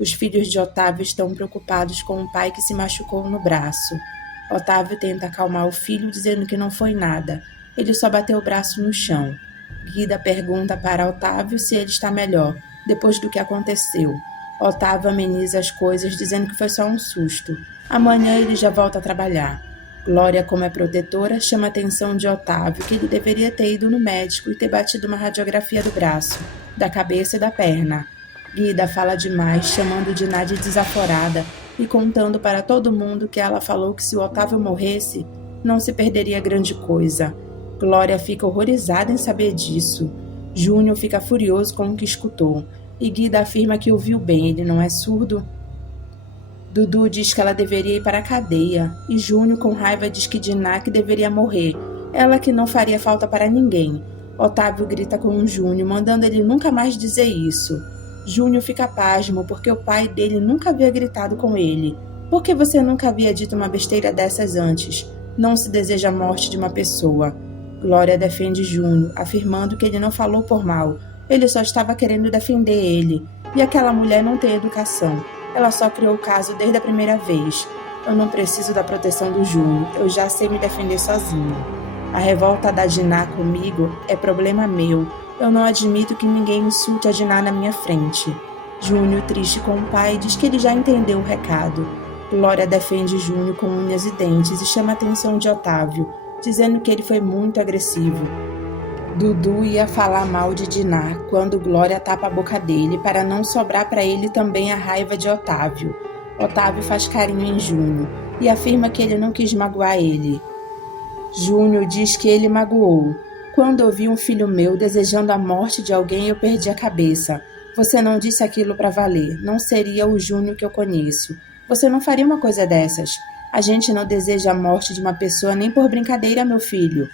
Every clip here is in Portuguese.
Os filhos de Otávio estão preocupados com o pai que se machucou no braço. Otávio tenta acalmar o filho dizendo que não foi nada. Ele só bateu o braço no chão. Guida pergunta para Otávio se ele está melhor, depois do que aconteceu. Otávio ameniza as coisas dizendo que foi só um susto. Amanhã ele já volta a trabalhar. Glória, como é protetora, chama a atenção de Otávio que ele deveria ter ido no médico e ter batido uma radiografia do braço, da cabeça e da perna. Guida fala demais, chamando Diná de desaforada e contando para todo mundo que ela falou que se o Otávio morresse, não se perderia grande coisa. Glória fica horrorizada em saber disso. Júnior fica furioso com o que escutou, e Guida afirma que ouviu bem, ele não é surdo. Dudu diz que ela deveria ir para a cadeia, e Júnior com raiva diz que Diná que deveria morrer, ela que não faria falta para ninguém. Otávio grita com o Júnior, mandando ele nunca mais dizer isso. Júnior fica pasmo porque o pai dele nunca havia gritado com ele. Por que você nunca havia dito uma besteira dessas antes? Não se deseja a morte de uma pessoa. Glória defende Júnior, afirmando que ele não falou por mal. Ele só estava querendo defender ele. E aquela mulher não tem educação. Ela só criou o caso desde a primeira vez. Eu não preciso da proteção do Júnior. Eu já sei me defender sozinho. A revolta da Diná comigo é problema meu. Eu não admito que ninguém insulte a Diná na minha frente. Júnior, triste com o pai, diz que ele já entendeu o recado. Glória defende Júnior com unhas e dentes e chama a atenção de Otávio, dizendo que ele foi muito agressivo. Dudu ia falar mal de Diná quando Glória tapa a boca dele para não sobrar para ele também a raiva de Otávio. Otávio faz carinho em Júnior e afirma que ele não quis magoar ele. Júnior diz que ele magoou. Quando eu vi um filho meu desejando a morte de alguém, eu perdi a cabeça. Você não disse aquilo para valer. Não seria o Júnior que eu conheço. Você não faria uma coisa dessas. A gente não deseja a morte de uma pessoa nem por brincadeira, meu filho.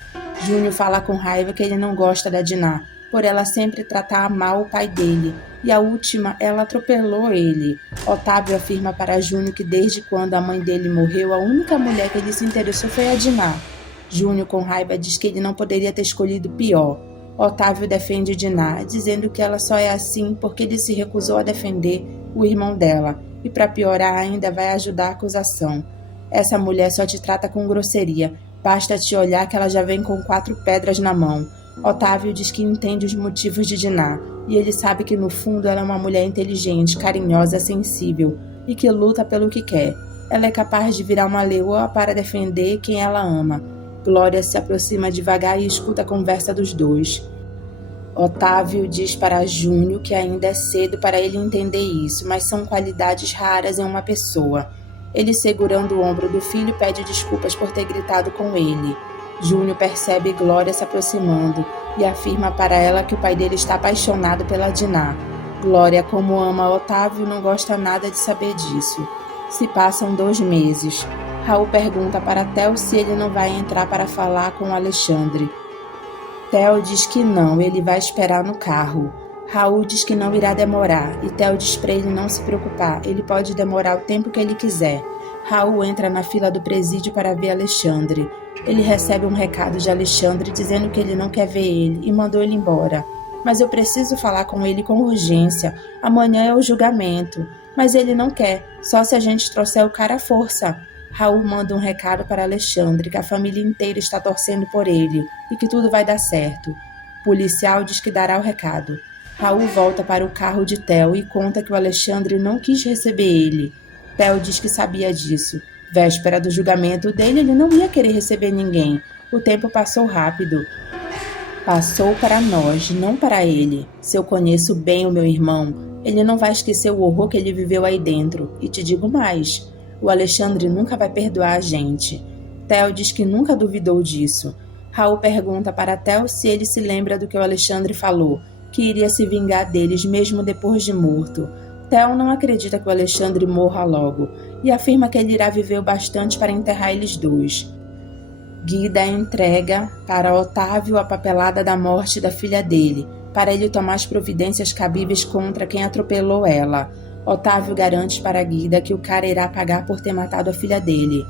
Júnior fala com raiva que ele não gosta da Diná, por ela sempre tratar mal o pai dele. E a última, ela atropelou ele. Otávio afirma para Júnior que desde quando a mãe dele morreu, a única mulher que ele se interessou foi a Diná. Júnior, com raiva, diz que ele não poderia ter escolhido pior. Otávio defende Diná, dizendo que ela só é assim porque ele se recusou a defender o irmão dela, e para piorar ainda vai ajudar a acusação. Essa mulher só te trata com grosseria, basta te olhar que ela já vem com 4 pedras na mão. Otávio diz que entende os motivos de Diná, e ele sabe que no fundo ela é uma mulher inteligente, carinhosa, sensível, e que luta pelo que quer. Ela é capaz de virar uma leoa para defender quem ela ama. Glória se aproxima devagar e escuta a conversa dos dois. Otávio diz para Júnior que ainda é cedo para ele entender isso, mas são qualidades raras em uma pessoa. Ele, segurando o ombro do filho, pede desculpas por ter gritado com ele. Júnior percebe Glória se aproximando e afirma para ela que o pai dele está apaixonado pela Diná. Glória, como ama Otávio, não gosta nada de saber disso. Se passam 2 meses. Raul pergunta para Theo se ele não vai entrar para falar com Alexandre. Theo diz que não, ele vai esperar no carro. Raul diz que não irá demorar, e Theo diz para ele não se preocupar, ele pode demorar o tempo que ele quiser. Raul entra na fila do presídio para ver Alexandre. Ele recebe um recado de Alexandre dizendo que ele não quer ver ele e mandou ele embora. Mas eu preciso falar com ele com urgência, amanhã é o julgamento. Mas ele não quer, só se a gente trouxer o cara à força. Raul manda um recado para Alexandre, que a família inteira está torcendo por ele e que tudo vai dar certo. O policial diz que dará o recado. Raul volta para o carro de Theo e conta que o Alexandre não quis receber ele. Theo diz que sabia disso. Véspera do julgamento dele, ele não ia querer receber ninguém. O tempo passou rápido. Passou para nós, não para ele. Se eu conheço bem o meu irmão, ele não vai esquecer o horror que ele viveu aí dentro. E te digo mais. O Alexandre nunca vai perdoar a gente. Theo diz que nunca duvidou disso. Raul pergunta para Theo se ele se lembra do que o Alexandre falou, que iria se vingar deles mesmo depois de morto. Theo não acredita que o Alexandre morra logo e afirma que ele irá viver o bastante para enterrar eles dois. Guida entrega para Otávio a papelada da morte da filha dele, para ele tomar as providências cabíveis contra quem atropelou ela. Otávio garante para Guida que o cara irá pagar por ter matado a filha dele.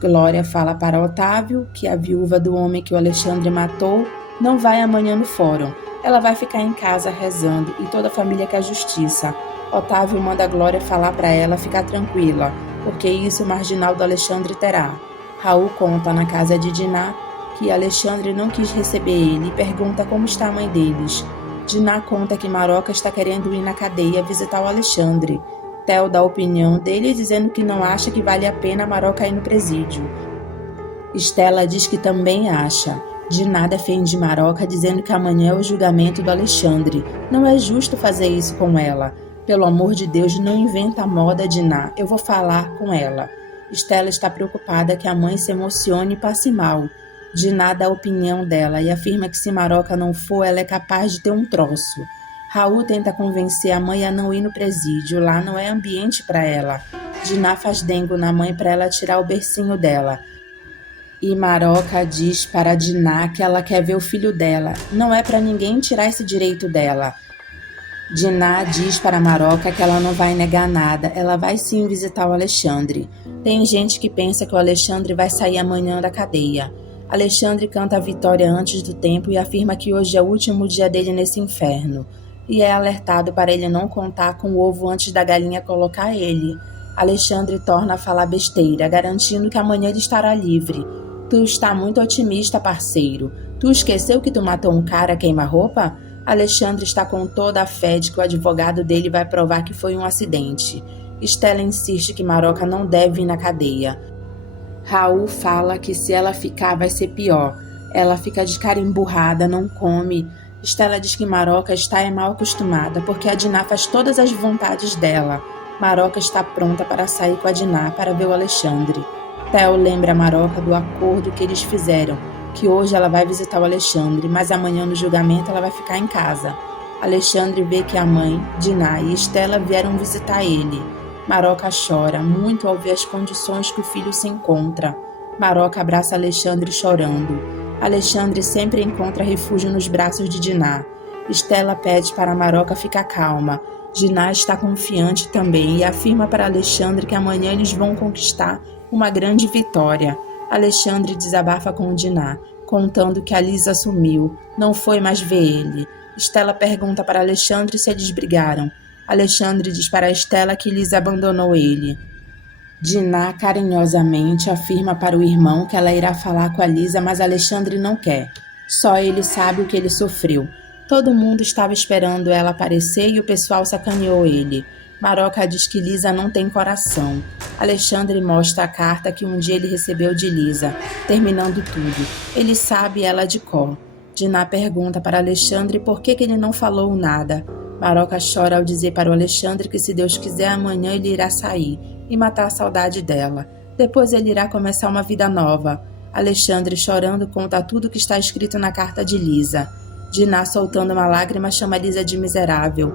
Glória fala para Otávio que a viúva do homem que o Alexandre matou não vai amanhã no fórum. Ela vai ficar em casa rezando e toda a família quer justiça. Otávio manda a Glória falar para ela ficar tranquila, porque isso o marginal do Alexandre terá. Raul conta na casa de Diná que Alexandre não quis receber ele e pergunta como está a mãe deles. Diná conta que Maroca está querendo ir na cadeia visitar o Alexandre. Theo dá a opinião dele dizendo que não acha que vale a pena Maroca ir no presídio. Estela diz que também acha. Diná defende Maroca dizendo que amanhã é o julgamento do Alexandre. Não é justo fazer isso com ela. Pelo amor de Deus, não inventa moda, Diná. Eu vou falar com ela. Estela está preocupada que a mãe se emocione e passe mal. Diná dá a opinião dela e afirma que se Maroca não for, ela é capaz de ter um troço. Raul tenta convencer a mãe a não ir no presídio. Lá não é ambiente para ela. Diná faz dengo na mãe para ela tirar o bercinho dela. E Maroca diz para Diná que ela quer ver o filho dela. Não é para ninguém tirar esse direito dela. Diná diz para Maroca que ela não vai negar nada. Ela vai sim visitar o Alexandre. Tem gente que pensa que o Alexandre vai sair amanhã da cadeia. Alexandre canta a vitória antes do tempo e afirma que hoje é o último dia dele nesse inferno. E é alertado para ele não contar com o ovo antes da galinha colocar ele. Alexandre torna a falar besteira, garantindo que amanhã ele estará livre. Tu está muito otimista, parceiro. Tu esqueceu que tu matou um cara queima-roupa? Alexandre está com toda a fé de que o advogado dele vai provar que foi um acidente. Estela insiste que Maroca não deve ir na cadeia. Raul fala que se ela ficar vai ser pior. Ela fica de cara emburrada, não come. Estela diz que Maroca está mal acostumada porque a Diná faz todas as vontades dela. Maroca está pronta para sair com a Diná para ver o Alexandre. Theo lembra a Maroca do acordo que eles fizeram, que hoje ela vai visitar o Alexandre, mas amanhã no julgamento ela vai ficar em casa. Alexandre vê que a mãe, Diná e Estela vieram visitar ele. Maroca chora muito ao ver as condições que o filho se encontra. Maroca abraça Alexandre chorando. Alexandre sempre encontra refúgio nos braços de Diná. Estela pede para Maroca ficar calma. Diná está confiante também e afirma para Alexandre que amanhã eles vão conquistar uma grande vitória. Alexandre desabafa com Diná, contando que a Lisa sumiu, não foi mais ver ele. Estela pergunta para Alexandre se eles brigaram. Alexandre diz para Estela que Lisa abandonou ele. Diná carinhosamente afirma para o irmão que ela irá falar com a Lisa, mas Alexandre não quer. Só ele sabe o que ele sofreu. Todo mundo estava esperando ela aparecer e o pessoal sacaneou ele. Maroca diz que Lisa não tem coração. Alexandre mostra a carta que um dia ele recebeu de Lisa, terminando tudo. Ele sabe ela de cor. Diná pergunta para Alexandre por que ele não falou nada. Maroca chora ao dizer para o Alexandre que se Deus quiser amanhã ele irá sair e matar a saudade dela. Depois ele irá começar uma vida nova. Alexandre, chorando, conta tudo o que está escrito na carta de Lisa. Diná, soltando uma lágrima, chama Lisa de miserável.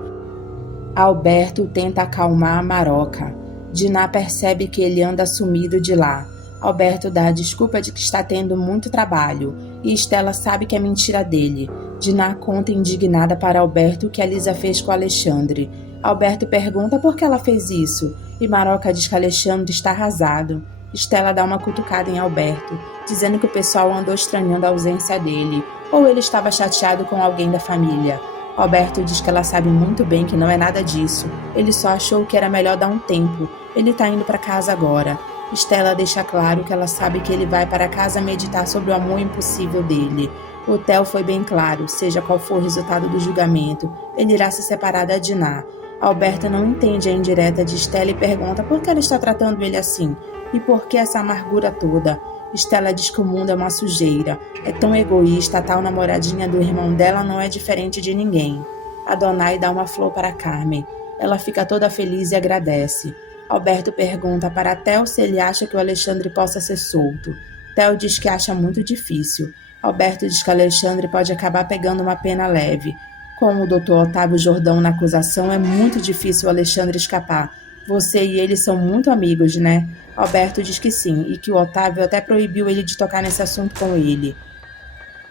Alberto tenta acalmar a Maroca. Diná percebe que ele anda sumido de lá. Alberto dá a desculpa de que está tendo muito trabalho, e Estela sabe que é mentira dele. Diná conta indignada para Alberto o que a Lisa fez com Alexandre. Alberto pergunta por que ela fez isso, e Maroca diz que Alexandre está arrasado. Estela dá uma cutucada em Alberto, dizendo que o pessoal andou estranhando a ausência dele, ou ele estava chateado com alguém da família. Alberto diz que ela sabe muito bem que não é nada disso. Ele só achou que era melhor dar um tempo. Ele está indo para casa agora. Estela deixa claro que ela sabe que ele vai para casa meditar sobre o amor impossível dele. O Theo foi bem claro, seja qual for o resultado do julgamento, ele irá se separar da Diná. Alberto não entende a indireta de Estela e pergunta por que ela está tratando ele assim. E por que essa amargura toda? Estela diz que o mundo é uma sujeira. É tão egoísta, a tal namoradinha do irmão dela não é diferente de ninguém. Adonai dá uma flor para Carmen. Ela fica toda feliz e agradece. Alberto pergunta para Theo se ele acha que o Alexandre possa ser solto. Theo diz que acha muito difícil. Alberto diz que Alexandre pode acabar pegando uma pena leve. Com o Dr. Otávio Jordão na acusação, é muito difícil o Alexandre escapar. Você e ele são muito amigos, né? Alberto diz que sim, e que o Otávio até proibiu ele de tocar nesse assunto com ele.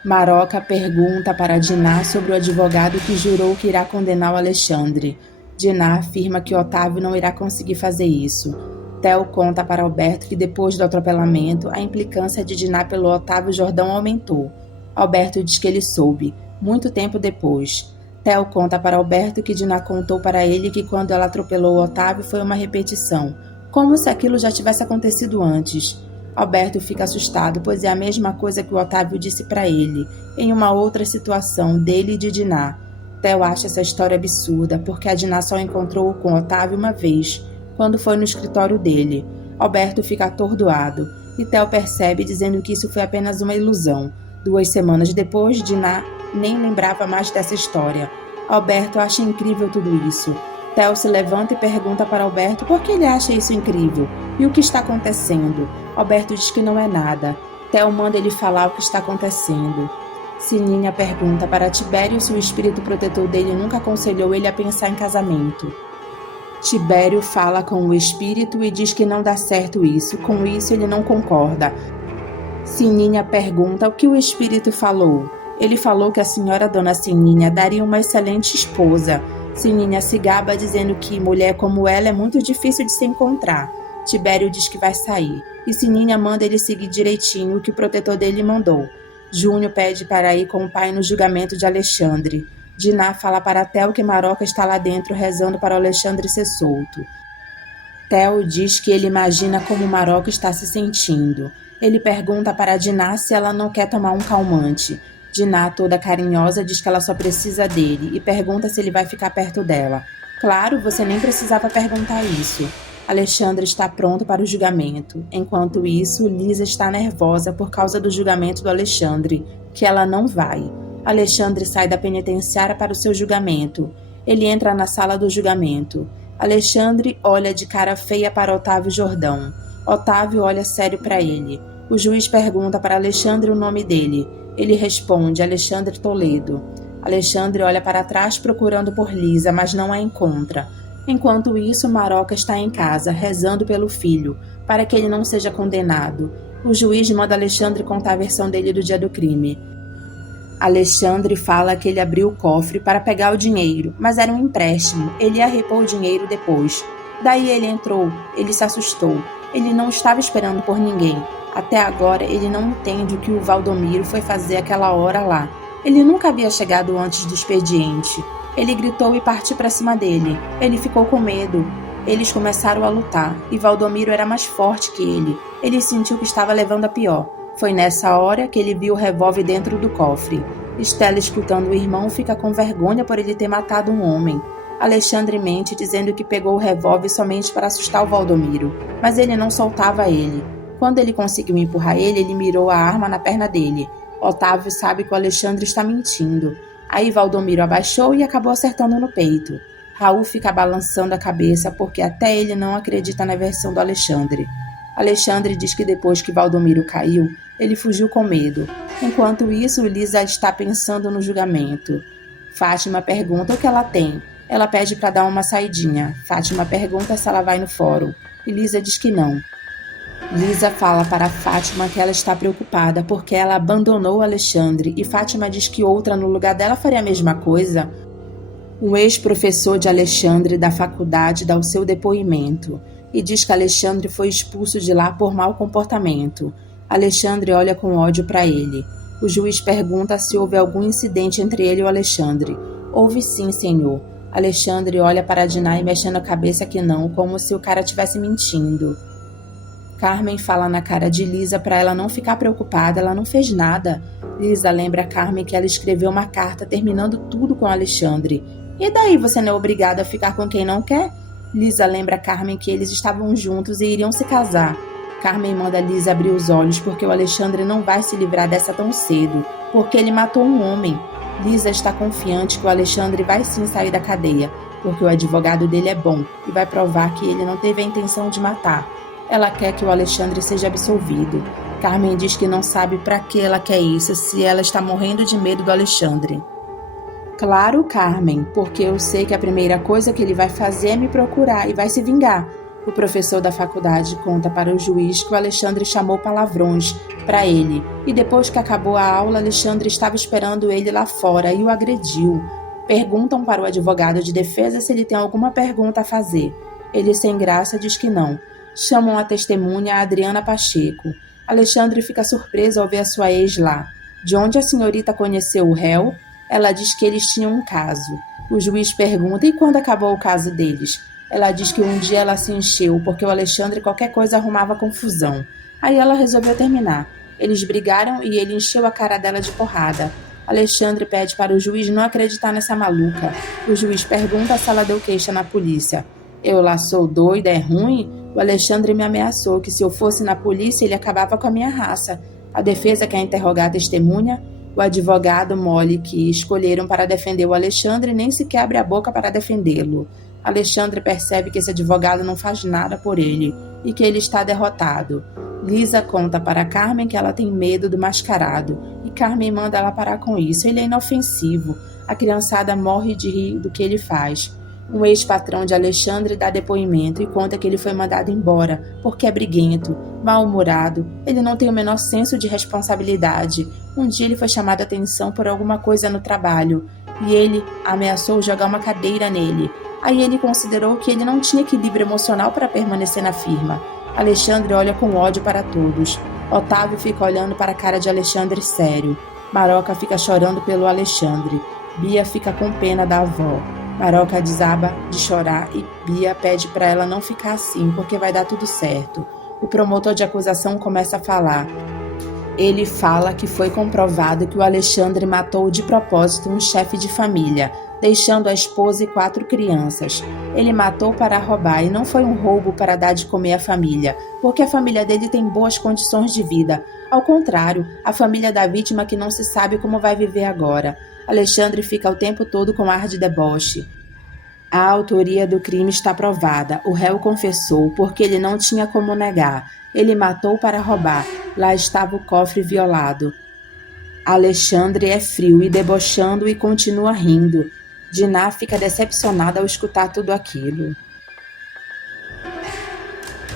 Maroca pergunta para Diná sobre o advogado que jurou que irá condenar o Alexandre. Diná afirma que Otávio não irá conseguir fazer isso. Theo conta para Alberto que depois do atropelamento, a implicância de Diná pelo Otávio Jordão aumentou. Alberto diz que ele soube, muito tempo depois. Theo conta para Alberto que Diná contou para ele que quando ela atropelou Otávio foi uma repetição, como se aquilo já tivesse acontecido antes. Alberto fica assustado, pois é a mesma coisa que o Otávio disse para ele, em uma outra situação, dele e de Diná. Theo acha essa história absurda, porque a Diná só encontrou-o com Otávio uma vez, quando foi no escritório dele. Alberto fica atordoado, e Theo percebe dizendo que isso foi apenas uma ilusão. 2 semanas depois, Diná nem lembrava mais dessa história. Alberto acha incrível tudo isso. Theo se levanta e pergunta para Alberto por que ele acha isso incrível e o que está acontecendo. Alberto diz que não é nada. Theo manda ele falar o que está acontecendo. Sininha pergunta para Tibério se o espírito protetor dele nunca aconselhou ele a pensar em casamento. Tibério fala com o espírito e diz que não dá certo isso, com isso ele não concorda. Sininha pergunta o que o espírito falou. Ele falou que a senhora Dona Sininha daria uma excelente esposa. Sininha se gaba dizendo que mulher como ela é muito difícil de se encontrar. Tibério diz que vai sair, e Sininha manda ele seguir direitinho o que o protetor dele mandou. Júnior pede para ir com o pai no julgamento de Alexandre. Diná fala para Theo que Maroca está lá dentro rezando para Alexandre ser solto. Theo diz que ele imagina como Maroca está se sentindo. Ele pergunta para Diná se ela não quer tomar um calmante. Diná, toda carinhosa, diz que ela só precisa dele e pergunta se ele vai ficar perto dela. Claro, você nem precisava perguntar isso. Alexandre está pronto para o julgamento. Enquanto isso, Lisa está nervosa por causa do julgamento do Alexandre, que ela não vai. Alexandre sai da penitenciária para o seu julgamento. Ele entra na sala do julgamento. Alexandre olha de cara feia para Otávio Jordão. Otávio olha sério para ele. O juiz pergunta para Alexandre o nome dele. Ele responde, Alexandre Toledo. Alexandre olha para trás procurando por Lisa, mas não a encontra. Enquanto isso, Maroca está em casa, rezando pelo filho, para que ele não seja condenado. O juiz manda Alexandre contar a versão dele do dia do crime. Alexandre fala que ele abriu o cofre para pegar o dinheiro, mas era um empréstimo. Ele ia repor o dinheiro depois. Daí ele entrou, ele se assustou. Ele não estava esperando por ninguém. Até agora ele não entende o que o Valdomiro foi fazer aquela hora lá. Ele nunca havia chegado antes do expediente. Ele gritou e partiu para cima dele. Ele ficou com medo. Eles começaram a lutar, e Valdomiro era mais forte que ele. Ele sentiu que estava levando a pior. Foi nessa hora que ele viu o revólver dentro do cofre. Estela, escutando o irmão, fica com vergonha por ele ter matado um homem. Alexandre mente, dizendo que pegou o revólver somente para assustar o Valdomiro, mas ele não soltava ele. Quando ele conseguiu empurrar ele mirou a arma na perna dele. Otávio sabe que o Alexandre está mentindo. Aí Valdomiro abaixou e acabou acertando no peito. Raul fica balançando a cabeça porque até ele não acredita na versão do Alexandre. Alexandre diz que depois que Valdomiro caiu, ele fugiu com medo. Enquanto isso, Lisa está pensando no julgamento. Fátima pergunta o que ela tem. Ela pede para dar uma saidinha. Fátima pergunta se ela vai no fórum. E Lisa diz que não. Lisa fala para Fátima que ela está preocupada porque ela abandonou Alexandre e Fátima diz que outra no lugar dela faria a mesma coisa. Um ex-professor de Alexandre da faculdade dá o seu depoimento e diz que Alexandre foi expulso de lá por mau comportamento. Alexandre olha com ódio para ele. O juiz pergunta se houve algum incidente entre ele e o Alexandre. Houve sim, senhor. Alexandre olha para Diná e mexendo a cabeça que não, como se o cara estivesse mentindo. Carmen fala na cara de Lisa para ela não ficar preocupada, ela não fez nada. Lisa lembra a Carmen que ela escreveu uma carta terminando tudo com Alexandre. E daí você não é obrigada a ficar com quem não quer? Lisa lembra a Carmen que eles estavam juntos e iriam se casar. Carmen manda Lisa abrir os olhos porque o Alexandre não vai se livrar dessa tão cedo, porque ele matou um homem. Lisa está confiante que o Alexandre vai sim sair da cadeia, porque o advogado dele é bom e vai provar que ele não teve a intenção de matar. Ela quer que o Alexandre seja absolvido. Carmen diz que não sabe para que ela quer isso, se ela está morrendo de medo do Alexandre. Claro, Carmen, porque eu sei que a primeira coisa que ele vai fazer é me procurar e vai se vingar. O professor da faculdade conta para o juiz que o Alexandre chamou palavrões para ele e depois que acabou a aula, Alexandre estava esperando ele lá fora e o agrediu. Perguntam para o advogado de defesa se ele tem alguma pergunta a fazer. Ele, sem graça, diz que não. Chamam a testemunha, a Adriana Pacheco. Alexandre fica surpreso ao ver a sua ex lá. De onde a senhorita conheceu o réu? Ela diz que eles tinham um caso. O juiz pergunta: e quando acabou o caso deles? Ela diz que um dia ela se encheu porque o Alexandre qualquer coisa arrumava confusão. Aí ela resolveu terminar. Eles brigaram e ele encheu a cara dela de porrada. Alexandre pede para o juiz não acreditar nessa maluca. O juiz pergunta se ela deu queixa na polícia. Eu lá sou doida, é ruim? O Alexandre me ameaçou que se eu fosse na polícia ele acabava com a minha raça. A defesa quer interrogar a testemunha. O advogado mole que escolheram para defender o Alexandre nem sequer abre a boca para defendê-lo. Alexandre percebe que esse advogado não faz nada por ele e que ele está derrotado. Lisa conta para Carmen que ela tem medo do mascarado e Carmen manda ela parar com isso. Ele é inofensivo. A criançada morre de rir do que ele faz. Um ex-patrão de Alexandre dá depoimento e conta que ele foi mandado embora porque é briguento, mal-humorado, ele não tem o menor senso de responsabilidade. Um dia ele foi chamado a atenção por alguma coisa no trabalho e ele ameaçou jogar uma cadeira nele. Aí ele considerou que ele não tinha equilíbrio emocional para permanecer na firma. Alexandre olha com ódio para todos. Otávio fica olhando para a cara de Alexandre sério. Maroca fica chorando pelo Alexandre. Bia fica com pena da avó. Maroca desaba de chorar e Bia pede para ela não ficar assim, porque vai dar tudo certo. O promotor de acusação começa a falar. Ele fala que foi comprovado que o Alexandre matou de propósito um chefe de família, deixando a esposa e 4 crianças. Ele matou para roubar e não foi um roubo para dar de comer à família, porque a família dele tem boas condições de vida. Ao contrário, a família da vítima que não se sabe como vai viver agora. Alexandre fica o tempo todo com ar de deboche. A autoria do crime está provada. O réu confessou, porque ele não tinha como negar. Ele matou para roubar. Lá estava o cofre violado. Alexandre é frio e debochando e continua rindo. Diná fica decepcionada ao escutar tudo aquilo.